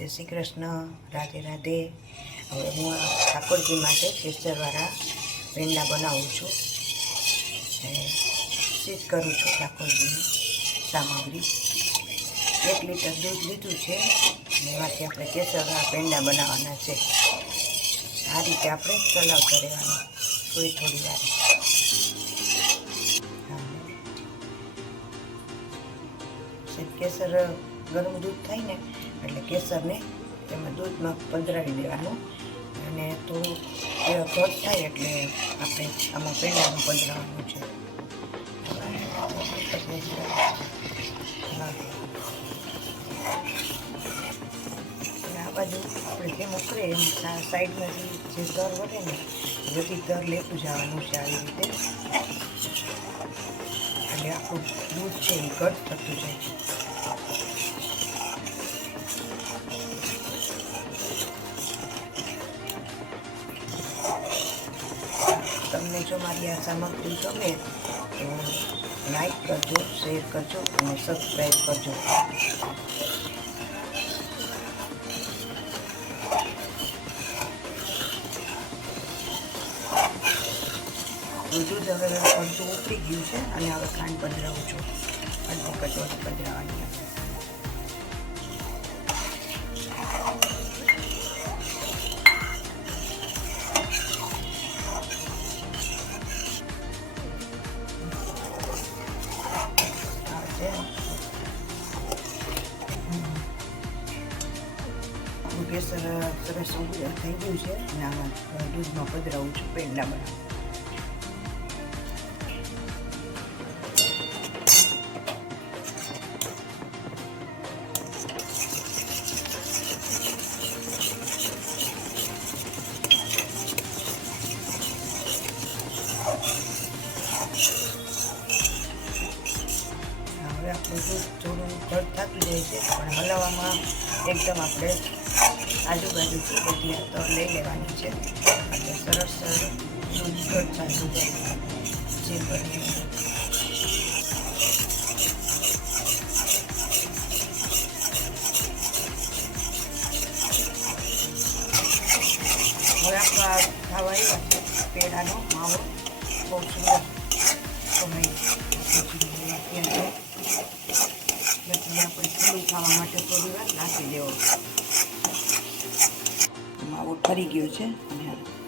જય શ્રી કૃષ્ણ, રાધે રાધે. હવે હું આ ઠાકોરજી માટે કેસરવાળા પેંડા બનાવું છું અને સિદ્ધ કરું છું ઠાકોરજીની સામગ્રી. 1 લીટર દૂધ લીધું છે અને એમાંથી આપણે કેસરવાળા પેંડા બનાવવાના છે. આ રીતે આપણે ચલાવતા રહેવાનું થોડી વાર. કેસર ગરમ દૂધ થાય ને એટલે કેસરને તેમાં દૂધમાં પધરાવી દેવાનું અને થોડું ઘટ થાય એટલે આપણે આમાં પેંડામાં પધરાવવાનું છે. આ બાજુ આપણે જેમ ઉકળે એમ સાઈડમાંથી જે તર વધે ને બધી તર લેતું જવાનું છે આવી રીતે. એટલે આખું દૂધ છે એ ઘટ થતું જાય. તમને જો મારી આ સામગ્રી ગમે તો લાઈક કરજો, શેર કરજો અને સબસ્ક્રાઈબ કરજો. દૂધ હવે અડધું ઉકળી ગયું છે અને હવે ખાંડ પધરાવું છું. અડધી કટોરી પધરાવાની. કેસર સરસ થઈ ગયું છે અને આમાં દૂધમાં પધરાવું છું પેંડા બનાવું. હવે આપણું દૂધ થોડું ઘટ થતું જાય છે પણ હલાવવામાં એકદમ આપણે આજુબાજુથી બધી તર લઈ લેવાની છે એટલે સરસ દૂધ ઘટ થતું જાય. જે બને હવે આપણો આ ખાવા આવ્યા છે પેડાનો માવો બહુ સુંદર સમય આપણે ખીરું ખાવા માટે થોડી વાર નાખી દેવો. માવો ઠરી ગયો છે અને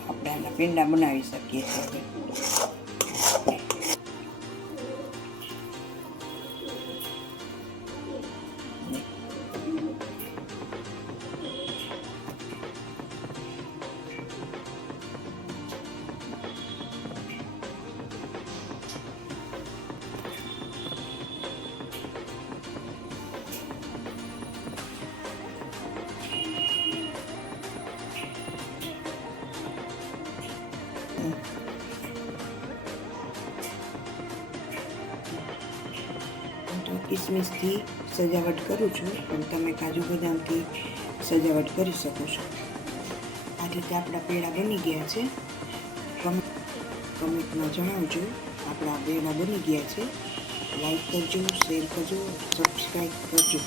આપણે આના પેંડા બનાવી શકીએ છીએ. કિસમિસથી સજાવટ કરું છું પણ તમે કાજુ બદામથી સજાવટ કરી શકો છો. આ રીતે આપણા પેડા બની ગયા છે. કમેન્ટમાં જણાવજો આપણા પેડા બની ગયા છે. લાઈક કરજો, શેર કરજો, સબસ્ક્રાઈબ કરજો.